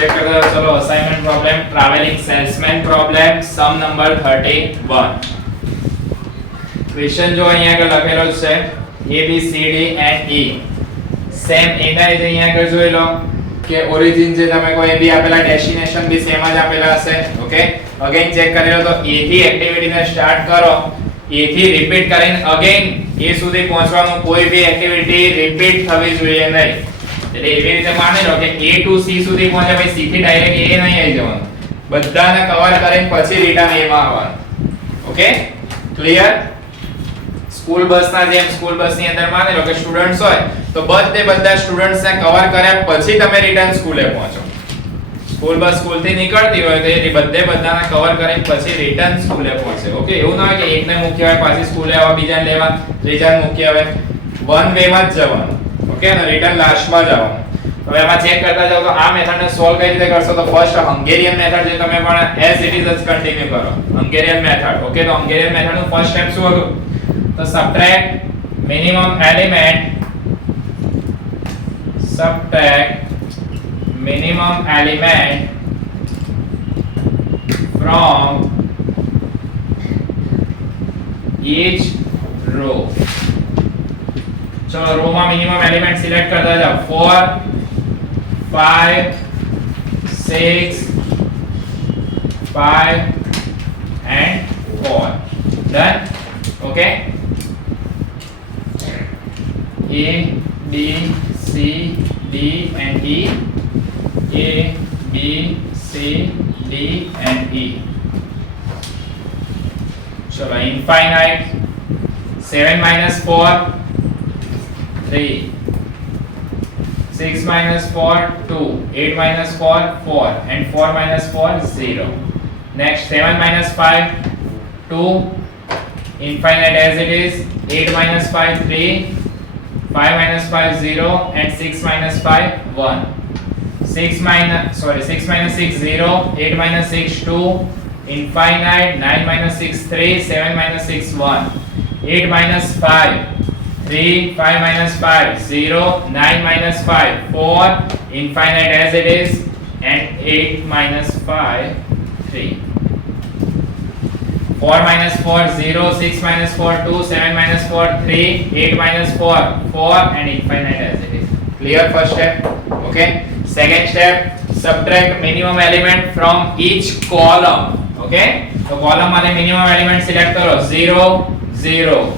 Check करते हैं चलो assignment problem travelling salesman problem sum number 31 question जो અહીંયા આગળ લખેલો છે A B C D and E same એના જ અહીંયા આગળ જોઈ લો કે ઓરિજિન જે તમે કોઈ બી આપેલા ડેસ્ટિનેશન બી સેમ જ આપેલા હશે ઓકે અગેન ચેક કરી લો તો A થી એક્ટિવિટીને સ્ટાર્ટ કરો A થી રિપીટ કરીને અગેન A સુધી પહોંચવાનું કોઈ બી એક્ટિવિટી રિપીટ થવી જોઈએ નહીં એટલે એવી રીતે માની લો કે A to C સુધી પહોંચે પછી C થી ડાયરેક્ટ A નહીં આવી જવાનું બધાને કવર કરીને પછી રિટર્ન A માં આવવાનું ઓકે ક્લિયર સ્કૂલ બસના જેમ સ્કૂલ બસની અંદર માની લો કે સ્ટુડન્ટ્સ હોય તો બધા સ્ટુડન્ટ્સને કવર કર્યા પછી તમે રિટર્ન સ્કૂલે પહોંચો સ્કૂલ બસ સ્કૂલથી નીકળતી હોય તો એ બધાને કવર કરીને પછી રિટર્ન સ્કૂલે પહોંચે ઓકે એવું ના હોય કે એકને મૂકી આવે પાછી સ્કૂલે આવવા બીજાને લેવા ત્રીજાને મૂકી આવે વન વે માં જ જવાનું ઓકે અને રિટર્ન લાસ્ટમાં જ આવવાનું હવે આમાં ચેક કરતા જાવ તો આ મેથડને સોલ્વ કઈ રીતે કરશો તો ફર્સ્ટ હંગેરિયન મેથડ જે તમે પણ એઝ ઇટ ઇઝ જ કન્ટિન્યુ કરો હંગેરિયન મેથડ ઓકે તો હંગેરિયન મેથડનું ફર્સ્ટ સ્ટેપ શું હતું तो subtract minimum element from each row चलो रो में मिनिमम एलिमेंट सिलेक्ट करता जाओ 4 5 6 5 and 4 done okay A B C D and E A B C D and E चलो infinite 7 minus 4 3 6 minus 4 2 8 minus 4 4 and 4 minus 4 0 next 7 minus 5 2 infinite as it is 8 minus 5 3 5 minus 5 0 and 6 minus 5 1 6 minus 6 0 8 minus 6 2 infinite 9 minus 6 3 7 minus 6 1 8 minus 5 3 5 minus 5 0 9 minus 5 4 infinite as it is and 8 minus 5 3 4 minus 4 0 6 minus 4 2 7 minus 4 3 8 minus 4 4 and infinite as it is clear first step okay second step subtract minimum element from each column okay तो column माने minimum element select करो 0 0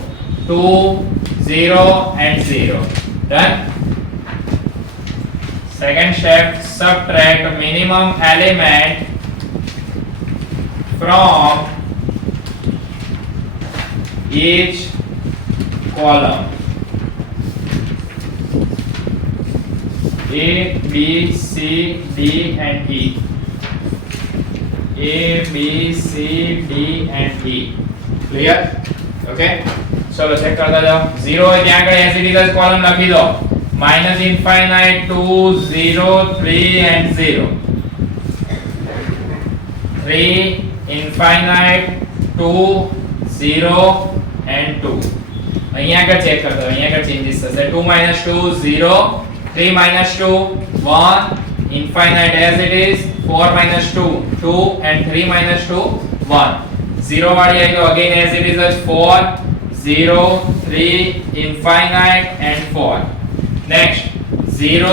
2 0 and 0 done second step subtract minimum element from each column A B C D and E A B C D and E clear okay चलो check करता जाओ 0 है ત્યાં આગળ as it is column લખી દો minus infinite 2 0 3 and 0 3 infinite 2 0 and 2 અહીંયા આગળ ચેક કરતો અહીંયા આગળ ચેન્જીસ થશે 2 minus 2 0 3 minus 2 1 infinite as it is 4 minus 2 2 and 3 minus 2 1 0 વાળી આવી તો again as it is 4 0 3 infinite and 4 next 0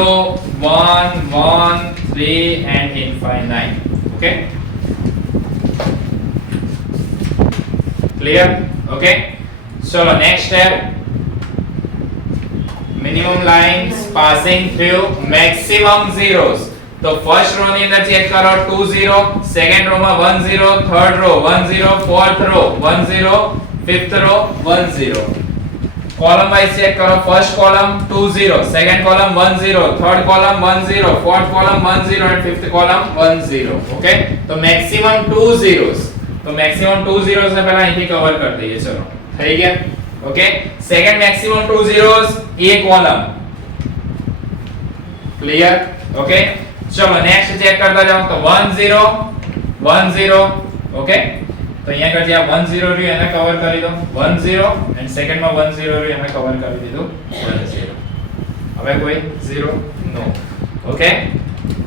1 1 3 and infinite okay clear okay चलो next step minimum lines passing through maximum zeros तो first row ની અંદર check કરો 2 0 second row માં 1 0 third row 1 0 fourth row 1 0 fifth row 1 0 column wise check करो first column 2 0 second column 1 0 third column 1 0 fourth column 1 0 and fifth column 1 0 okay तो maximum 2 zeros तो maximum 2 zeros से पहला यही कवर कर दीजिए चलो થઈ ગયા ओके सेकंड मैक्सिमम 2 zeros ए कॉलम क्लियर ओके चलो नेक्स्ट चेक करता जाओ तो 1 0 1 0 ओके तो અહીંયા આગળ જે આ 1 0 રહ્યું એને કવર કરી દો 1 0 એન્ડ સેકન્ડ માં 1 0 રહ્યું એને કવર કરી દીધું 1 0 હવે કોઈ 0 નો okay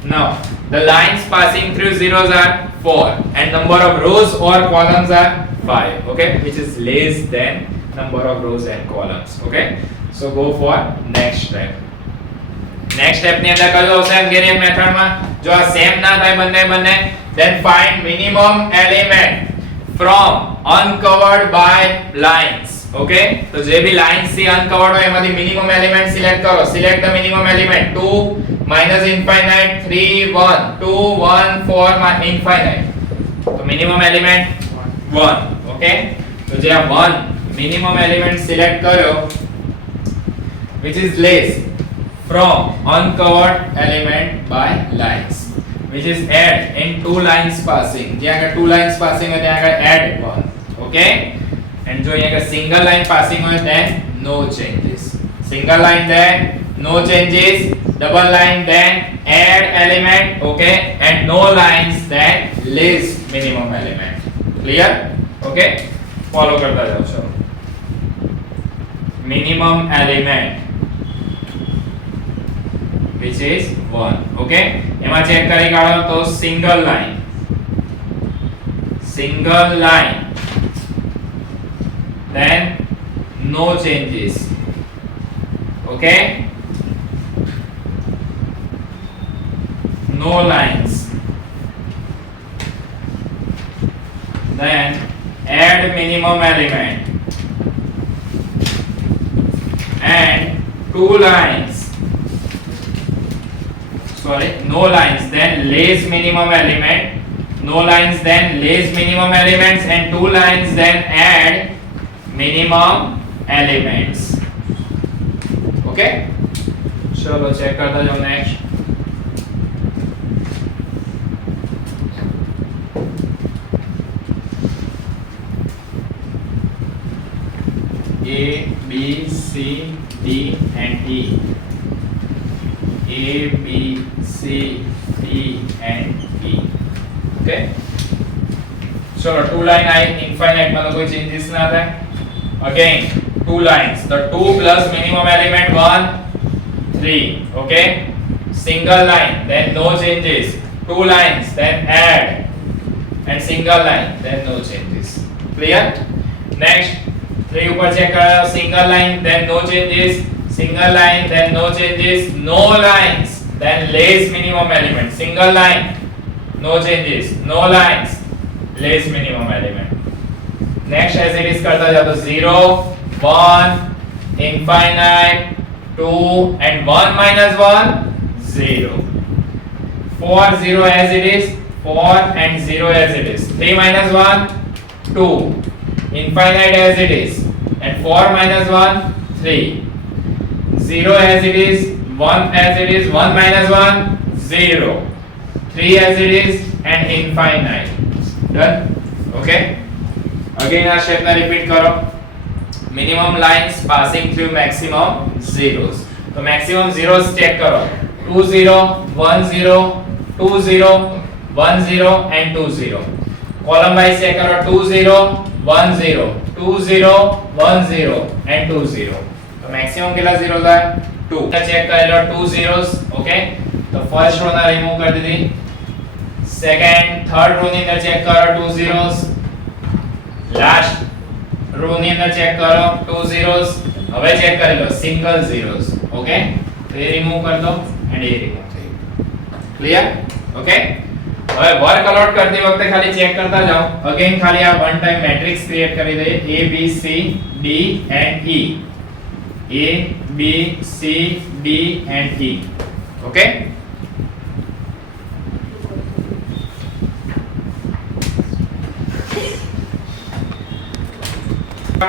Now, the lines passing through zeros are 4 and number of rows or columns are 5. Okay, which is less than number of rows and columns. Okay, so go for next step. Next step ની અંદર કયો આવશે Hungarian method માં? જો આ same ના થાય બંને then find minimum element from uncovered by lines. Okay, તો જે બી લાઇન્સ થી અનકવર્ડ હોય એમાંથી મિનિમમ એલિમેન્ટ સિલેક્ટ કરો. Select the minimum element 2 minus infinite 3 1 2 1 4 infinite. તો મિનિમમ એલિમેન્ટ 1. Okay, તો જે આ 1 મિનિમમ એલિમેન્ટ સિલેક્ટ કર્યો which is less from uncovered element by lines, which is add in two lines passing. જ્યાં આગળ two lines passing હોય ત્યાં આગળ add 1. Okay, and જો અહીંયા આગળ single line passing હોય then no changes. Single line then no changes, double line then add element. Okay, and no lines then less minimum element. Clear? Okay, follow કરતા જાઓ છો. Minimum element which is 1. Okay, એમાં check કરી કાઢો તો single line then no changes. Okay, no lines then add minimum element and two lines, sorry, no lines then less minimum element, no lines then less minimum elements and two lines then add minimum elements. Okay, चलो check करता जाओ next. A B C D and E. A B C D and E. Okay, चलो two line I infinite में तो कोई changes ना था. Again two lines, the 2 plus minimum element 1 3. Okay, single line then no changes, two lines then add and single line then no changes. Clear? Next 3 ऊपर check करो. Single line then no changes, single line then no changes, no lines then less minimum element, single line no changes, no lines less minimum element. Next as it is करता जाओ तो 0 1 infinite 2 and 1 minus 1 0. 4 0 as it is, 4 and 0 as it is, 3 minus 1 2, infinite as it is and 4 minus 1 3, 0 as it is, 1 as it is, 1 minus 1 0, 3 as it is and infinite. Done? Okay, again આ step ને repeat કરો. minimum lines passing through maximum zeros. तो maximum zeros check करो. 2 0 1 0 2 0 1 0 and 2 0. column wise check करो. 2 0 1 0 2 0 1 0 and 2 0. तो maximum कितना zeros है? 2. check कर लो 2 zeros. Okay, तो first row ना remove कर दी. second third row ની અંદર check करो 2 zeros. last रो ની અંદર ચેક કરો 2 zeros. હવે ચેક કરી લો સિંગલ zeros. ઓકે, તો એ રિમૂવ કરી દો એન્ડ એ રિમૂવ થઈ ગયું. ક્લિયર? ઓકે, હવે વર્ક અલોટ કરતી વખતે ખાલી ચેક કરતા જાઓ. અગેન ખાલી આ વન ટાઈમ મેટ્રિક્સ ક્રિએટ કરી દઈએ. A B C D and E. A B C D and E. Okay,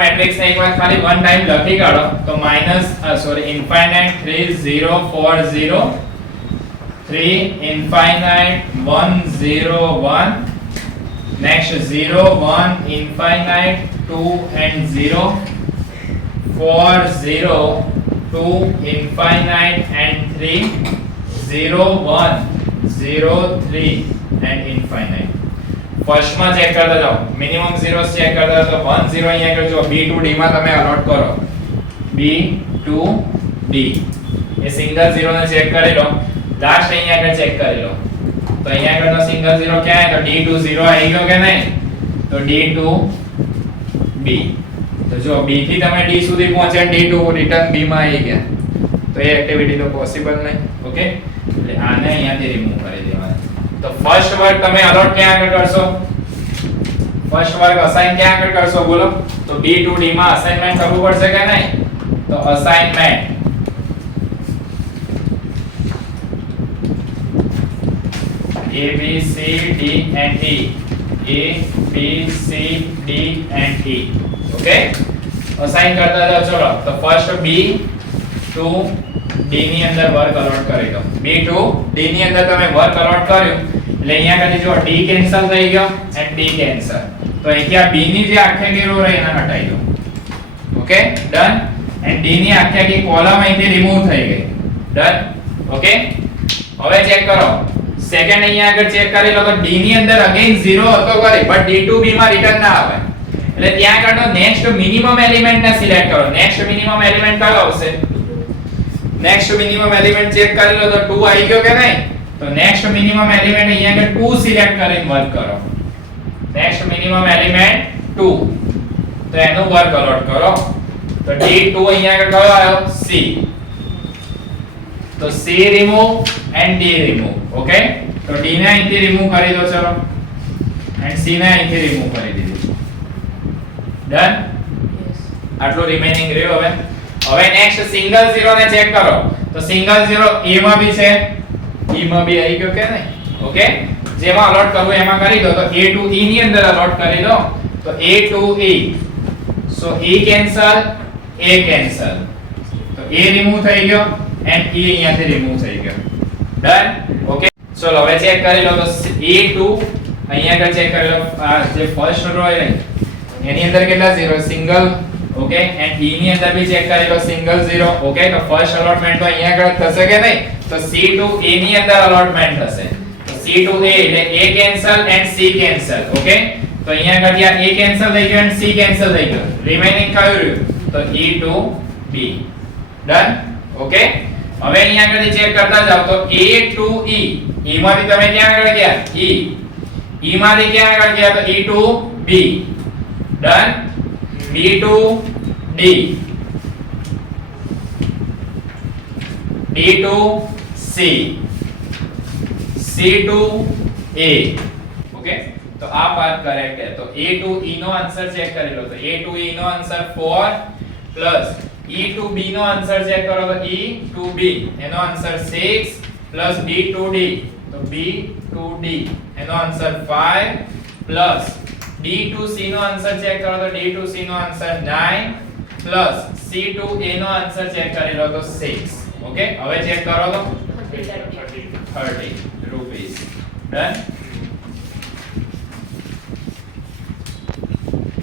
matrix ने एक बार खाली वन टाइम लखी काढो तो minus sorry infinite 3 0 4 0 3 infinite 1 0 1 next 0 1 infinite 2 and 0 4 0 2 infinite and 3 0 1 0 3 and infinite. First में check करता जाओ. मिनिमम जीरोस चेक करता जाओ तो 1 0 અહીંયા આગળ જો B2D માં તમે અલોટ કરો. B2D એ સિંગલ 0 ને ચેક કરી લો. લાસ્ટ અહીંયા આગળ ચેક કરી લો તો અહીંયા આગળનો સિંગલ 0 ક્યાં તો D2 0 આવી ગયો કે નહીં તો D2 B તો જો B થી તમે D સુધી પહોંચ્યા D2 રિટર્ન B માં આવી ગયા તો એ એક્ટિવિટી તો પોસિબલ નહીં ઓકે એટલે આને અહીંયાથી રિમૂવ કરી દેવાના તો ફર્સ્ટ વર્ક તમે અલોટ ક્યાં આગળ કરશો ફર્સ્ટ વર્ક અસાઇન ક્યાં આગળ કરશો બોલો તો B to D માં અસાઇનમેન્ટ કરવું પડશે કે નહીં તો assignment A B C D and E A B C D and E okay assign કરતા જાઓ ચલો તો ફર્સ્ટ B to D ની અંદર વર્ક અલોટ કરી દો B to D ની અંદર તમે વર્ક અલોટ કર્યું એટલે અહીંયા કદી જો D કેન્સલ થઈ ગયો and D કેન્સલ તો અહીંયા B ની જે આખી રો રહી એને હટાઈ દો ઓકે ડન and D ની આખી કોલમ અહીંથી રિમૂવ થઈ ગઈ ડન ઓકે હવે ચેક કરો સેકન્ડ અહીંયા આગળ ચેક કરી લો તો D ની અંદર અગેન 0 હતો કરી બટ D to B માં રિટર્ન ના આવે એટલે ત્યાં આગળનો નેક્સ્ટ મિનિમમ એલિમેન્ટ ને સિલેક્ટ કરો નેક્સ્ટ મિનિમમ એલિમેન્ટ કયો આવશે નેક્સ્ટ મિનિમમ એલિમેન્ટ ચેક કરી લો તો 2 આવી ગયો કે નહીં તો નેક્સ્ટ મિનિમમ એલિમેન્ટ અહીંયા આગળ 2 સિલેક્ટ કરીને વર્ક કરો નેક્સ્ટ મિનિમમ એલિમેન્ટ 2 તો એનું વર્ક અલોટ કરો તો D2 અહીંયા આગળ કયો આવ્યો C તો C remove and D remove okay તો D ને અહીંથી રિમૂવ કરી દો ચલો એન્ડ C ને અહીંથી રિમૂવ કરી દીધું ડન આટલું રિમેનિંગ રહ્યું હવે નેક્સ્ટ સિંગલ 0 ને ચેક કરો તો સિંગલ 0 A માં બી છે E માં બી આવી ગયો કે નહીં ઓકે જેમાં અલોટ કરવું એમાં કરી દો તો A to E ની અંદર અલોટ કરી દો તો A to E so E cancel A cancel તો A રિમૂવ થઈ ગયો એન્ડ E અહીંયાથી રિમૂવ થઈ ગયો ડન ઓકે ચલો હવે ચેક કરી લો તો A2 અહીંયા આગળ ચેક કરી લો આ જે ફર્સ્ટ રો છે એની અંદર કેટલા 0 સિંગલ ઓકે એન્ડ E ની અંદર બી ચેક કરી લો સિંગલ 0 ઓકે તો ફર્સ્ટ અલોટમેન્ટ તો અહીંયા આગળ થશે કે નહીં તો C to A ની અંદર અલોટમેન્ટ થશે તો C to A એટલે A cancel and C cancel okay તો અહીંયા આગળ ત્યાં A કેન્સલ થઈ ગયો એન્ડ C કેન્સલ થઈ ગયો રિમેનિંગ કયું રહ્યું તો E to B done okay હવે અહીંયા આગળ ચેક કરતા જાવ તો A to E E માંથી તમે ક્યાં આગળ ગયા E માંથી ક્યાં આગળ ગયા તો E to B done B to D D to C C to A okay તો આ પાર્ટ કરેક્ટ है તો A to E નો આન્સર ચેક કરી લો તો A to E નો answer 4 plus E to B નો આન્સર ચેક કરો તો E to B એનો answer 6 plus B to D તો B to D એનો answer 5 plus D to C નો આન્સર ચેક કરો તો D to C નો answer 9 plus C to A નો આન્સર ચેક કરી લો તો 6 ઓકે હવે ચેક કરો તો 30 રૂપીસ ડન